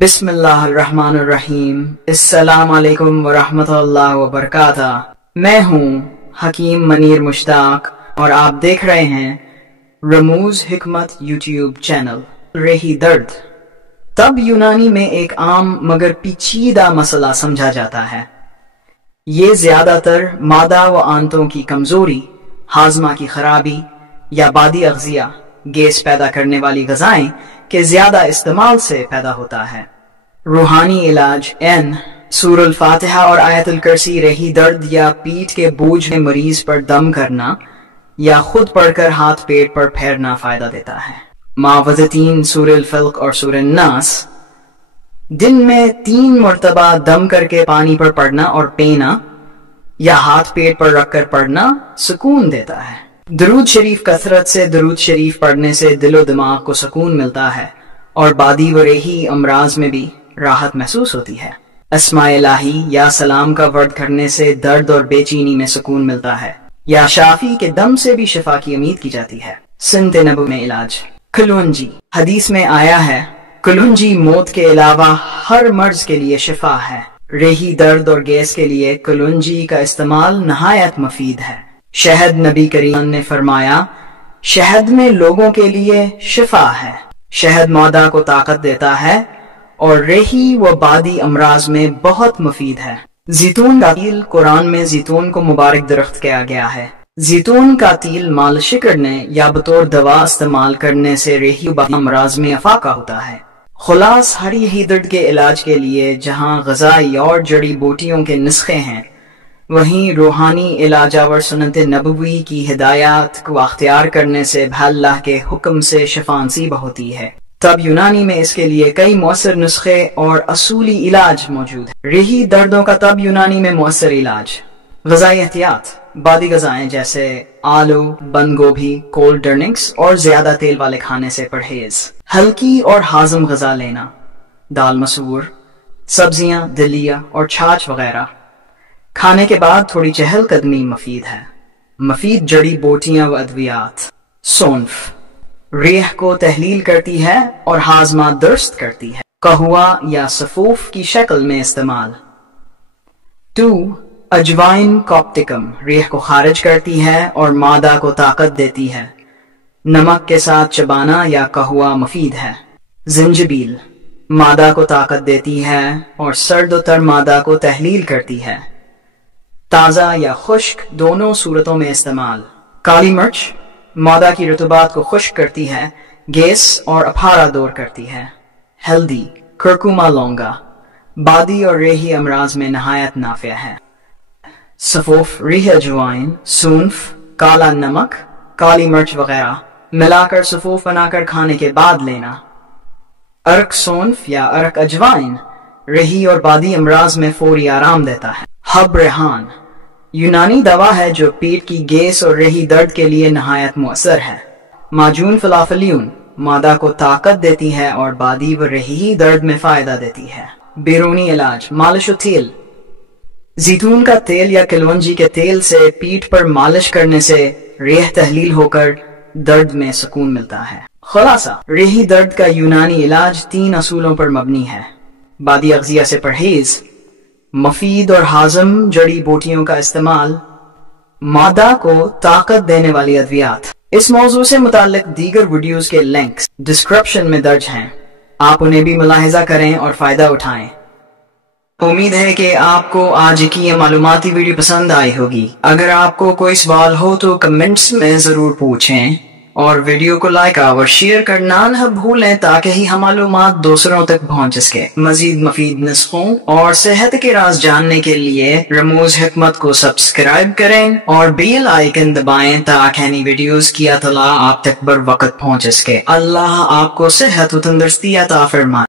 बिस्मिल्लाहिर्रहमानिर्रहीम। अस्सलाम वालेकुम वरहमतुल्लाहि वबरकातुहू। मैं हूँ हकीम मनीर मुश्ताक और आप देख रहे हैं रमूज हिकमत यूट्यूब चैनल। रेही दर्द तब यूनानी में एक आम मगर पेचीदा मसला समझा जाता है। ये ज्यादातर मादा व आंतों की कमजोरी, हाजमा की खराबी या बादी अग़ज़िया गैस पैदा करने वाली ग़िज़ाएं के ज्यादा इस्तेमाल से पैदा होता है। रूहानी इलाज सूरह फातिहा और आयतुल कुर्सी रेही दर्द या पीठ के बोझ में मरीज पर दम करना या खुद पढ़कर हाथ पेट पर फेरना फायदा देता है। मावज़तीन सूरह फल्क और सूरह नास दिन में 3 मरतबा दम करके पानी पर पढ़ना और पीना या हाथ पेट पर रखकर पढ़ना सुकून देता है। दरूद शरीफ कसरत से दरूद शरीफ पढ़ने से दिलो दिमाग को सुकून मिलता है और बादी व रेही अमराज में भी राहत महसूस होती है। अस्माए इलाही या सलाम का वर्द करने से दर्द और बेचैनी में सुकून मिलता है। या शाफी के दम से भी शिफा की उम्मीद की जाती है। सुन्नत नबवी में इलाज कुलवंजी हदीस में आया है, कुलवंजी मौत के अलावा हर मर्ज के लिए शिफा है। रेही दर्द और गैस के लिए कुलवंजी का इस्तेमाल नहायत मुफीद है। शहद नबी करीम ने फरमाया, शहद में लोगों के लिए शिफा है। शहद मादा को ताकत देता है और रेही व बादी अमराज में बहुत मुफीद है। जैतून का तेल कुरान में जैतून को मुबारक दरख्त कहा गया है। जैतून का तेल मालिश करने या बतौर दवा इस्तेमाल करने से रेही व बादी अमराज में अफाका होता है। खुलास हर यही दर्द के इलाज के लिए जहाँ ग़िज़ाई और जड़ी बूटियों के नुस्खे हैं, वहीं रूहानी इलाजावर सुन्नत नबवी की हिदायत को अख्तियार करने से अल्लाह के हुक्म से शिफा नसीब होती है। तब यूनानी में इसके लिए कई मौसर नुस्खे और असूली इलाज मौजूद है। रेही दर्दों का तब यूनानी में मौसर इलाज ग़िज़ाई एहतियात, बादी ग़िज़ाएं जैसे आलू, बंद गोभी, कोल्ड ड्रिंक्स और ज्यादा तेल वाले खाने से परहेज। हल्की और हाज़म ग़िज़ा लेना, दाल मसूर, सब्जियां, दलिया और छाछ वगैरह। खाने के बाद थोड़ी चहलकदमी मुफीद है। मुफीद जड़ी बूटियां व अद्वियात। सौंफ रेह को तहलील करती है और हाजमा दुरुस्त करती है। कहवा या सफूफ की शक्ल में इस्तेमाल। 2 अजवाइन कॉप्टिकम रेह को खारिज करती है और मादा को ताकत देती है। नमक के साथ चबाना या कहवा मुफीद है। जिंजबील मादा को ताकत देती है और सर्द व तर मादा को तहलील करती है। ताज़ा या खुश्क दोनों सूरतों में इस्तेमाल। काली मिर्च मादा की रुतूबात को खुश्क करती है, गैस और अफारा दूर करती है। हल्दी कुरकुमा लौंगा बादी और रेही अमराज में नहायत नाफिया है। सफूफ रेह अजवाइन, सूंफ, काला नमक, काली मिर्च वगैरह मिलाकर सफूफ बनाकर खाने के बाद लेना। अर्क सौंफ या अर्क अजवाइन रेही और बादी अमराज में फौरी आराम देता है। हब रेहान यूनानी दवा है जो पेट की गैस और रेही दर्द के लिए नहायत मुअस्सर है। माजून फलाफलियून मादा को ताकत देती है और बादी व रेही दर्द में फायदा देती है। बैरूनी इलाज मालिश व तेल जैतून का तेल या कुलवंजी के तेल से पीठ पर मालिश करने से रेह तहलील होकर दर्द में सुकून मिलता है। खुलासा रेही दर्द का यूनानी इलाज 3 असूलों पर मबनी है। बादी अग़ज़िया से परहेज, मफीद और हाज़म जड़ी बूटियों का इस्तेमाल, मादा को ताकत देने वाली अद्वियात। इस मौजू से मुताल्लिक दीगर वीडियोस के लिंक्स डिस्क्रिप्शन में दर्ज हैं। आप उन्हें भी मुलाहिजा करें और फायदा उठाएं। उम्मीद है कि आपको आज की ये मालूमाती वीडियो पसंद आई होगी। अगर आपको कोई सवाल हो तो कमेंट्स में जरूर पूछें और वीडियो को लाइक और शेयर करना न भूलें ताकि ही हम मालूमात दूसरों तक पहुंच सके। मजीद मुफीद नुस्खों और सेहत के राज जानने के लिए रमूज हिकमत को सब्सक्राइब करें और बेल आइकन दबाएं ताकि नई वीडियोस की इत्तला आप तक बर वक्त पहुंच सके। अल्लाह आपको सेहत व तंदुरुस्ती अता फरमाए।